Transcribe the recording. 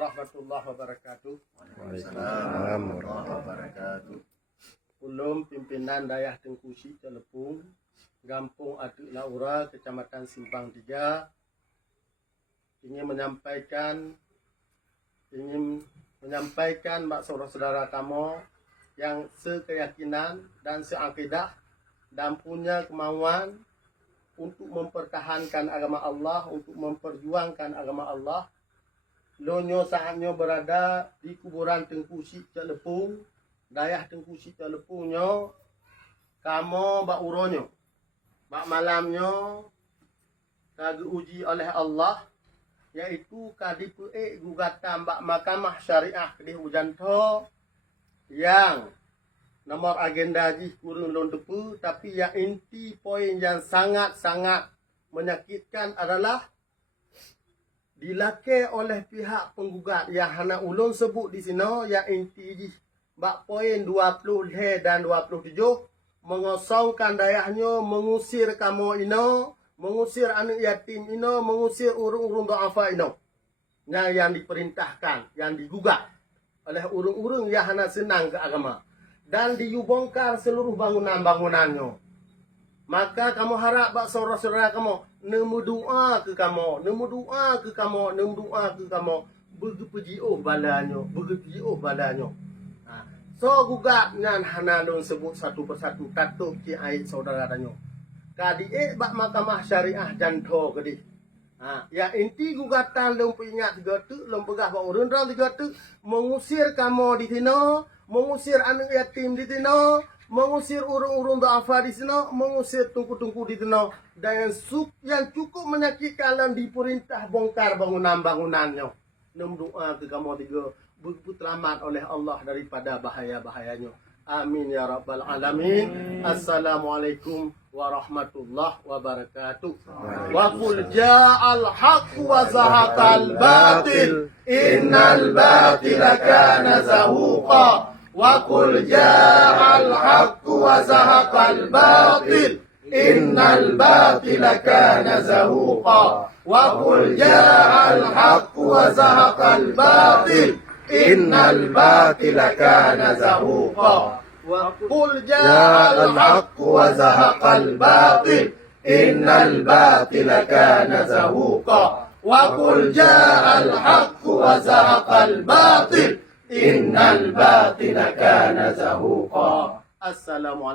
warahmatullahi wabarakatuh. Waalaikumsalam warahmatullahi wabarakatuh. Ulum pimpinan Dayah Tengkusi Celepung, Gampung Atuk Laura, Kecamatan Simpang 3, ingin menyampaikan mak saudara-saudara kamu yang sekeyakinan dan seakidah dan punya kemauan untuk mempertahankan agama Allah, untuk memperjuangkan agama Allah. Lonyo saatnya berada di kuburan Tengkusi Celepung, Dayah Tengkusi Celepungnya, kamu bak uronyo, bak malamnya kage uji oleh Allah, yaitu kadipe gugatan bak Mahkamah Syariah kedih Ujanto yang nomor agenda jih kurun londepu, tapi yang inti poin yang sangat-sangat menyakitkan adalah dilakukan oleh pihak penggugat yang hana ulun sebut di sini, yang inti jih bak poin 20 dan 27 mengosongkan dayahnya, mengusir kamu ino, mengusir anak yatim ino, mengusir urung-urung do'afa ino. Nah, yang diperintahkan, yang digugat oleh urung-urung yang hana senang ke agama. Dan dibongkar seluruh bangunan-bangunannya. Maka kamu harap bak saudara-saudara kamu, nemu doa ke kamu, nemu doa ke kamu, nemu doa ke kamu. Begitu balanyo, begitu balanyo. So gugat dengan hana don sebut satu persatu tatuk ki ait saudara-saudaranya. Kadi bak Mahkamah Syariah janto kedi. Ya inti gugatan lom ingat gatu, lom pegah bak urun ran gatu, mengusir kamu di sini, mengusir anak yatim di sini, mengusir urung-urung do'afa di sini, mengusir tungku-tungku di sini. Dan yang cukup menyakitkan dan diperintah bongkar bangunan-bangunannya. Nem doa ke kamu tiga begitu selamat oleh Allah daripada bahaya-bahayanya. Amin ya rabbal alamin. Assalamualaikum warahmatullahi wabarakatuh. Wa qul ja'al haqq wa zahaqal batil innal batila kana zahuqa. Wa qul ja'al haqq wa zahaqal batil innal batila kana zahuqa. Wa qul ja'al haqq wa zahaqal batil innal batila kana zahuqa. Wa qul ja'al haqq wa zahaqal batil innal batila kana zahuqa. Wa qul ja'al haqq wa zahaqal batil innal batila kana zahuqa. Assalamualaikum.